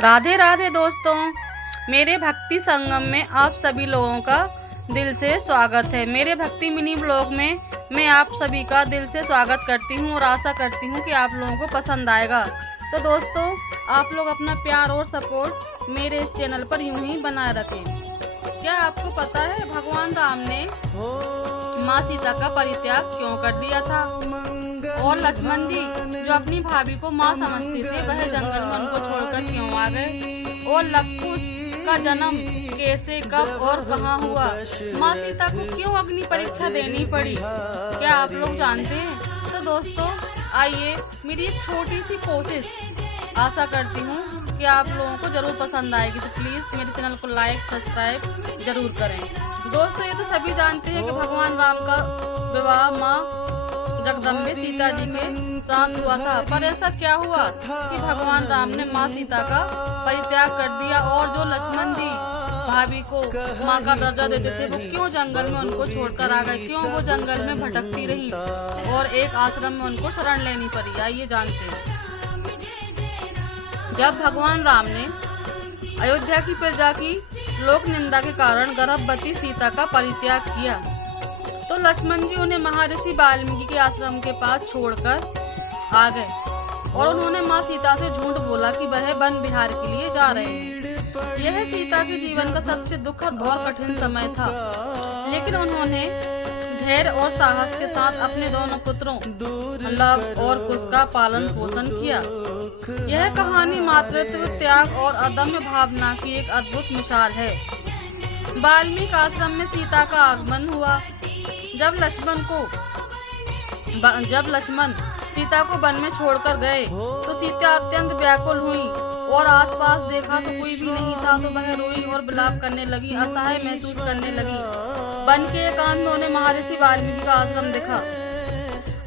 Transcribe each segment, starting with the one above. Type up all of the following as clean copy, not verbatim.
राधे राधे दोस्तों, मेरे भक्ति संगम में आप सभी लोगों का दिल से स्वागत है। मेरे भक्ति मिनी ब्लॉग में मैं आप सभी का दिल से स्वागत करती हूँ और आशा करती हूँ कि आप लोगों को पसंद आएगा। तो दोस्तों, आप लोग अपना प्यार और सपोर्ट मेरे इस चैनल पर यूं ही बनाए रखें। क्या आपको पता है भगवान राम ने माँ सीता का परित्याग क्यों कर दिया था? और लक्ष्मण जी जो अपनी भाभी को माँ समझते थे, वह जंगल में उनको छोड़कर क्यों आ गए? और लवकुश का जन्म कैसे, कब और कहाँ हुआ? माँ सीता को क्यों अग्नि परीक्षा देनी पड़ी? क्या आप लोग जानते हैं? तो दोस्तों, आइए मेरी एक छोटी सी कोशिश, आशा करती हूँ कि आप लोगों को जरूर पसंद आएगी। तो प्लीज़ मेरे चैनल को लाइक सब्सक्राइब जरूर करें। दोस्तों, ये तो सभी जानते हैं कि भगवान राम का विवाह माँ जगदम्बे सीता जी के साथ हुआ था। पर ऐसा क्या हुआ कि भगवान राम ने माँ सीता का परित्याग कर दिया? और जो लक्ष्मण जी भाभी को माँ का दर्जा देते थे, वो क्यों जंगल में उनको छोड़कर आ गए? क्यों वो जंगल में भटकती रही और एक आश्रम में उनको शरण लेनी पड़ी? आइए जानते हैं। जब भगवान राम ने अयोध्या की प्रजा की लोक निंदा के कारण गर्भवती सीता का परित्याग किया, तो लक्ष्मण जी उन्हें महर्षि वाल्मीकि के आश्रम के पास छोड़कर आ गए और उन्होंने माँ सीता से झूठ बोला कि वह वन विहार के लिए जा रहे हैं। यह सीता के जीवन का सबसे दुखद और कठिन समय था, लेकिन उन्होंने धैर्य और साहस के साथ अपने दोनों पुत्रों लव और कुश का पालन पोषण किया। यह कहानी मातृत्व, त्याग और अदम्य भावना की एक अद्भुत मिसाल है। वाल्मीकि आश्रम में सीता का आगमन हुआ। जब लक्ष्मण सीता को वन में छोड़कर गए तो सीता अत्यंत व्याकुल हुई और आसपास देखा तो कोई भी नहीं था, तो वह रोई और विलाप करने लगी, असहाय महसूस करने लगी। वन के एकांत में उन्हें महर्षि वाल्मीकि का आश्रम दिखा।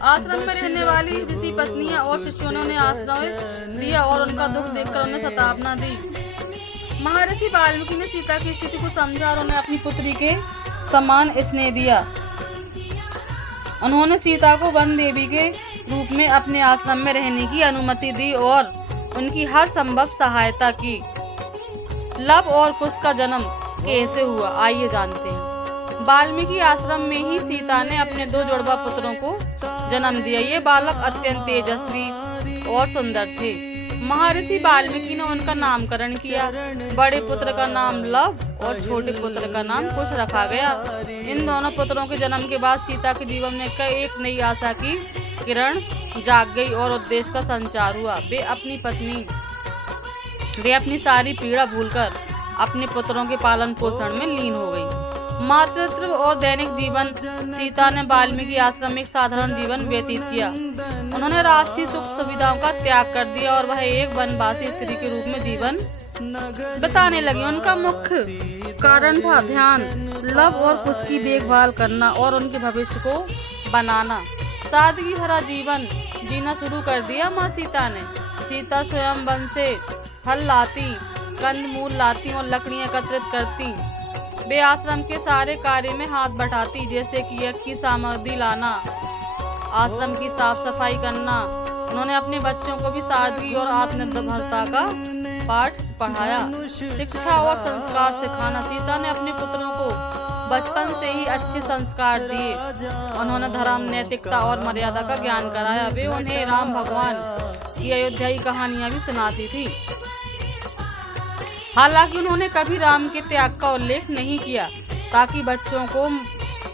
आश्रम में रहने वाली ऋषि पत्नियां और शिष्यों ने उन्हें आश्रय दिया और उनका दुख देखकर उन्हें सतावना दी। महर्षि वाल्मीकि ने सीता की स्थिति को समझा और उन्हें अपनी पुत्री के समान स्नेह दिया। उन्होंने सीता को वन देवी के रूप में अपने आश्रम में रहने की अनुमति दी और उनकी हर संभव सहायता की। लव और कुश का जन्म कैसे हुआ? आइए जानते हैं। वाल्मीकि आश्रम में ही सीता ने अपने दो जुड़वा पुत्रों को जन्म दिया। ये बालक अत्यंत तेजस्वी और सुंदर थे। महर्षि वाल्मीकि ने उनका नामकरण किया। बड़े पुत्र का नाम लव और छोटे पुत्र का नाम कुश रखा गया। इन दोनों पुत्रों के जन्म के बाद सीता के जीवन में एक नई आशा की किरण जाग गई और उद्देश्य का संचार हुआ। वे अपनी सारी पीड़ा भूलकर अपने पुत्रों के पालन पोषण में लीन हो गई। मातृत्व और दैनिक जीवन। सीता ने वाल्मीकि आश्रम में एक साधारण जीवन व्यतीत किया। उन्होंने राष्ट्रीय सुख सुविधाओं का त्याग कर दिया और वह एक वनवासी स्त्री के रूप में जीवन बिताने लगी। उनका मुख्य कारण था ध्यान, लव और कुश की देखभाल करना और उनके भविष्य को बनाना। सादगी भरा जीवन जीना शुरू कर दिया माँ सीता ने। सीता स्वयं वन से फल लाती, कंदमूल लाती और लकड़ियां एकत्रित करती। वे आश्रम के सारे कार्य में हाथ बटाती, जैसे कि यज्ञ की सामग्री लाना, आश्रम की साफ सफाई करना। उन्होंने अपने बच्चों को भी सादगी और आत्मनिर्भरता का पाठ पढ़ाया। शिक्षा और संस्कार सिखाना। सीता ने अपने पुत्रों को बचपन से ही अच्छे संस्कार दिए। उन्होंने धर्म, नैतिकता और मर्यादा का ज्ञान कराया। वे उन्हें राम भगवान की अयोध्या की कहानियां भी सुनाती थी। हालांकि उन्होंने कभी राम के त्याग का उल्लेख नहीं किया, ताकि बच्चों को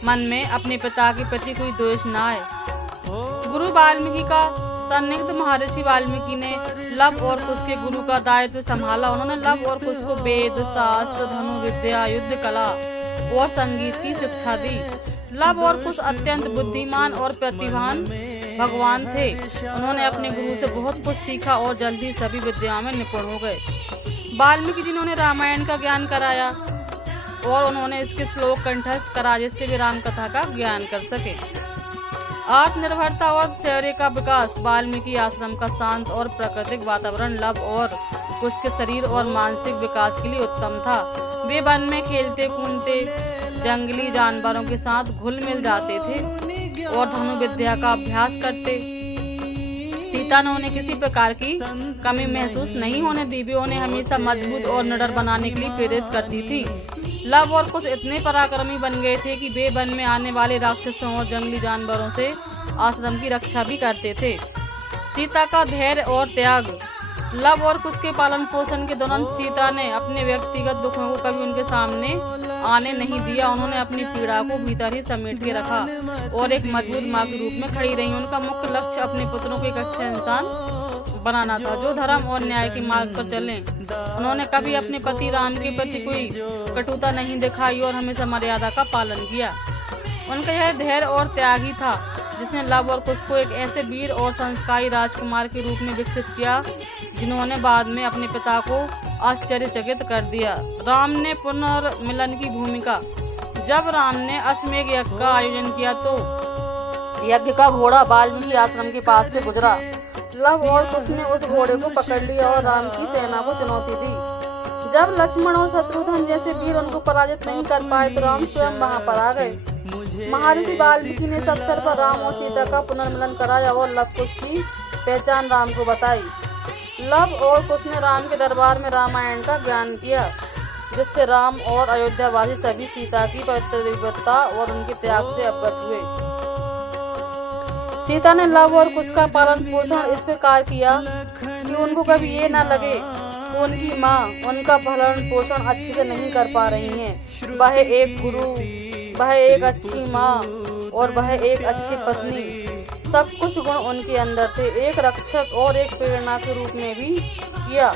मन में अपने पिता के प्रति कोई द्वेष न आए। गुरु वाल्मीकि का सन्निहित। महर्षि वाल्मीकि ने लव और कुश के गुरु का दायित्व संभाला। उन्होंने लव और कुश को वेद, शास्त्र, धनुर्विद्या, युद्ध कला और संगीत की शिक्षा दी। लव और कुश अत्यंत बुद्धिमान और प्रतिभावान भगवान थे। उन्होंने अपने गुरु से बहुत कुछ सीखा और जल्दी सभी विद्याओं में निपुण हो गए। वाल्मीकि जी ने उन्हें रामायण का ज्ञान कराया और उन्होंने इसके श्लोक कंठस्थ करा, जिससे वे राम कथा का ज्ञान कर सके। आत्मनिर्भरता और शौर्य का विकास। वाल्मीकि आश्रम का शांत और प्राकृतिक वातावरण लव और कुश के शरीर और मानसिक विकास के लिए उत्तम था। वे वन में खेलते कूदते, जंगली जानवरों के साथ घुल मिल जाते थे और धनुर्विद्या का अभ्यास करते। सीता ने उन्हें किसी प्रकार की कमी महसूस नहीं होने दी। भी उन्हें हमेशा मजबूत और निडर बनाने के लिए प्रेरित करती थी। लव और कुश इतने पराक्रमी बन गए थे कि वे वन में आने वाले राक्षसों और जंगली जानवरों से आश्रम की रक्षा भी करते थे। सीता का धैर्य और त्याग। लव और कुश के पालन पोषण के दौरान सीता ने अपने व्यक्तिगत दुखों को कभी उनके सामने आने नहीं दिया। उन्होंने अपनी पीड़ा को भीतर ही समेट के रखा और एक मजबूत मां के रूप में खड़ी रही। उनका मुख्य लक्ष्य अपने पुत्रों को एक अच्छा इंसान बनाना था जो धर्म और न्याय के मार्ग पर चले। उन्होंने कभी अपने पति राम के प्रति कोई कटुता नहीं दिखाई और हमेशा मर्यादा का पालन किया। उनका यह धैर्य और त्याग ही था जिसने लव और कुश को एक ऐसे वीर और संस्कारी राजकुमार के रूप में विकसित किया जिन्होंने बाद में अपने पिता को आश्चर्यचकित कर दिया। राम ने पुनर्मिलन की भूमिका। जब राम ने अश्वमेध यज्ञ का आयोजन किया तो यज्ञ का घोड़ा वाल्मीकि आश्रम के पास से गुजरा। लव और कुश ने उस घोड़े को पकड़ लिया और राम की सेना को चुनौती दी। जब लक्ष्मण और शत्रुघ्न जैसे वीर उनको पराजित नहीं कर पाए तो राम स्वयं वहां पर आ गए। महर्षि वाल्मीकि ने इस अवसर पर राम और सीता का पुनर्मिलन कराया और लव कुश की पहचान राम को बताई। लव और कुश ने राम के दरबार में रामायण का ज्ञान किया जिससे राम और अयोध्यावासी सभी सीता की पवित्रता और उनके त्याग से अवगत हुए। सीता ने लव और कुश का पालन पोषण इस प्रकार किया कि उनको कभी ये न लगे कि उनकी माँ उनका पालन पोषण अच्छे से नहीं कर पा रही है। वह एक गुरु, वह एक अच्छी माँ और वह एक अच्छी पत्नी, सब कुछ गुण उनके अंदर थे। एक रक्षक और एक प्रेरणा के रूप में भी किया।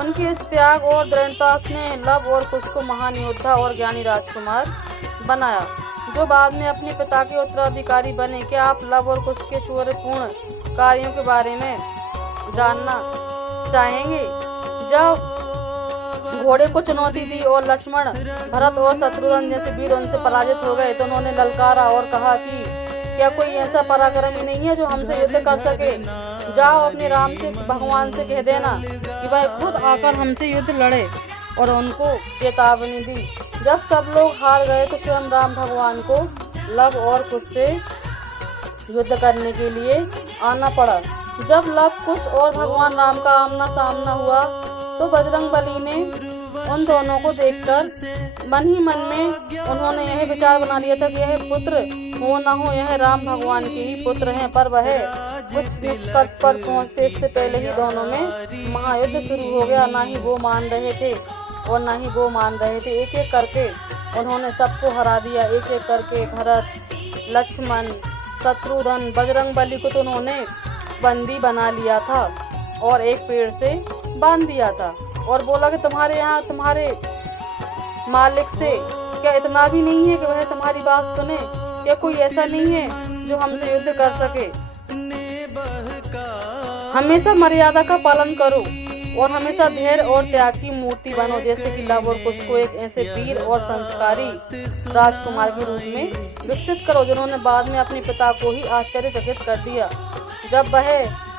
उनके इस त्याग और दृढ़ता ने लव और कुश को महान योद्धा और ज्ञानी राजकुमार बनाया जो बाद में अपने पिता के उत्तराधिकारी बने। क्या आप लव और कुश के शौर्यपूर्ण कार्यों के बारे में जानना चाहेंगे? जब घोड़े को चुनौती दी और लक्ष्मण, भरत और शत्रुघ्न जैसे वीर उनसे पराजित हो गए तो उन्होंने ललकारा और कहा कि क्या कोई ऐसा पराक्रमी नहीं है जो हमसे युद्ध कर सके? जाओ अपने राम से, भगवान से कह देना कि वह खुद आकर हमसे युद्ध लड़े। और उनको चेतावनी दी। जब सब लोग हार गए तो स्वयं राम भगवान को लव और कुश से युद्ध करने के लिए आना पड़ा। जब लव, कुश और भगवान राम का आमना सामना हुआ तो बजरंगबली ने उन दोनों को देखकर मन ही मन में उन्होंने यह विचार बना लिया था कि यह पुत्र हो न हो यह राम भगवान के ही पुत्र हैं। पर वह कुछ निष्कर्ष पर पहुंचते इससे पहले ही दोनों में महायुद्ध शुरू हो गया। ना ही वो मान रहे थे और ना ही वो मान रहे थे। एक एक करके उन्होंने सबको हरा दिया। एक एक करके भरत, लक्ष्मण, शत्रुघ्न, बजरंगबली को तो उन्होंने बंदी बना लिया था और एक पेड़ से बांध दिया था और बोला कि तुम्हारे यहाँ तुम्हारे मालिक से क्या इतना भी नहीं है कि वह तुम्हारी बात सुने? क्या कोई ऐसा नहीं है जो हमसे युद्ध कर सके? हमेशा मर्यादा का पालन करो और हमेशा धैर्य और त्याग की मूर्ति बनो जैसे कि लव और कुश को एक ऐसे वीर और संस्कारी राजकुमार के रूप में विकसित करो जिन्होंने बाद में अपने पिता को ही आश्चर्यचकित कर दिया। जब वह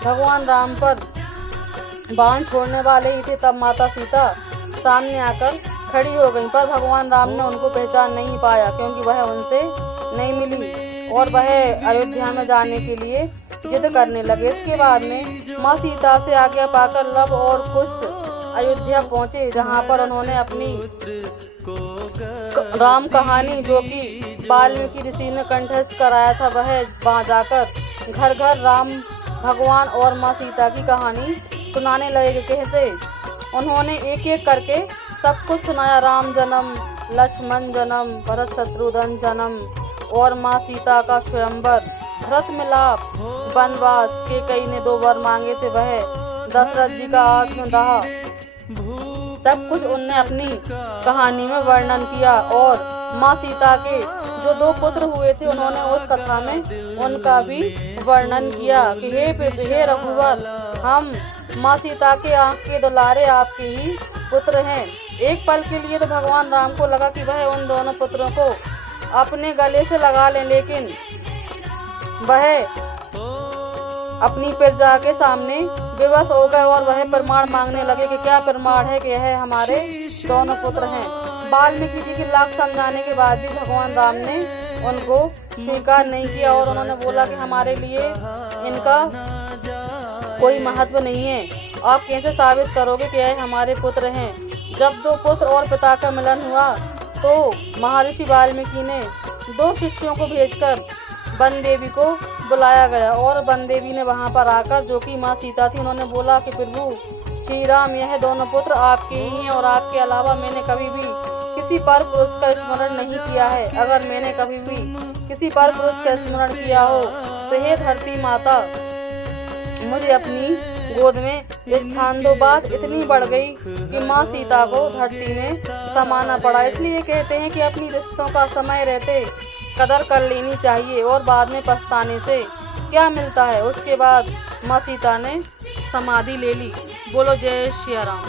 भगवान राम पर बाण छोड़ने वाले ही थे तब माता सीता सामने आकर खड़ी हो गई, पर भगवान राम ने उनको पहचान नहीं पाया क्योंकि वह उनसे नहीं मिली और वह अयोध्या में जाने के लिए जिद करने लगे। इसके बाद में माँ सीता से आज्ञा पाकर लव और कुश अयोध्या पहुँचे जहाँ पर उन्होंने अपनी राम कहानी जो कि वाल्मीकि ऋषि ने कंठस्थ कराया था वह वहाँ जाकर घर घर राम भगवान और माँ सीता की कहानी सुनाने लगे। कैसे उन्होंने एक एक करके सब कुछ सुनाया। राम जन्म, लक्ष्मण जन्म, भरत शत्रुघ्न जन्म और माँ सीता का स्वयंवर, भरत मिलाप, वनवास के कई ने 2 वर मांगे थे, वह दशरथ जी का आत्मदाह, सब कुछ उनने अपनी कहानी में वर्णन किया। और माँ सीता के जो 2 पुत्र हुए थे उन्होंने उस कथा में उनका भी वर्णन किया कि हे रघुवर, हम माँ सीता के आँख के दुलारे आपके ही पुत्र हैं। एक पल के लिए तो भगवान राम को लगा कि वह उन दोनों पुत्रों को अपने गले से लगा लें, लेकिन वह अपनी प्रजा के सामने विवश हो गए और वह प्रमाण मांगने लगे कि क्या प्रमाण है कि यह हमारे दोनों पुत्र हैं। वाल्मीकि जी के लाख समझाने के बाद भी भगवान राम ने उनको स्वीकार नहीं किया और उन्होंने बोला कि हमारे लिए इनका कोई महत्व नहीं है। आप कैसे साबित करोगे कि यह हमारे पुत्र हैं? जब दो पुत्र और पिता का मिलन हुआ तो महर्षि वाल्मीकि ने दो शिष्यों को भेजकर वन देवी को बुलाया गया और वन देवी ने वहां पर आकर, जो कि माँ सीता थी, उन्होंने बोला कि प्रभु श्री राम, यह दोनों पुत्र आपके ही हैं और आपके अलावा मैंने कभी भी किसी पर पुरुष का स्मरण नहीं किया है। अगर मैंने कभी भी किसी पर पुरुष का स्मरण किया हो तो हे धरती माता, मुझे अपनी गोद में स्थान दो। बात इतनी बढ़ गई कि माँ सीता को धरती में समाना पड़ा। इसलिए कहते हैं कि अपनी रिश्तों का समय रहते कदर कर लेनी चाहिए और बाद में पछताने से क्या मिलता है। उसके बाद माँ सीता ने समाधि ले ली। बोलो जय श्री राम।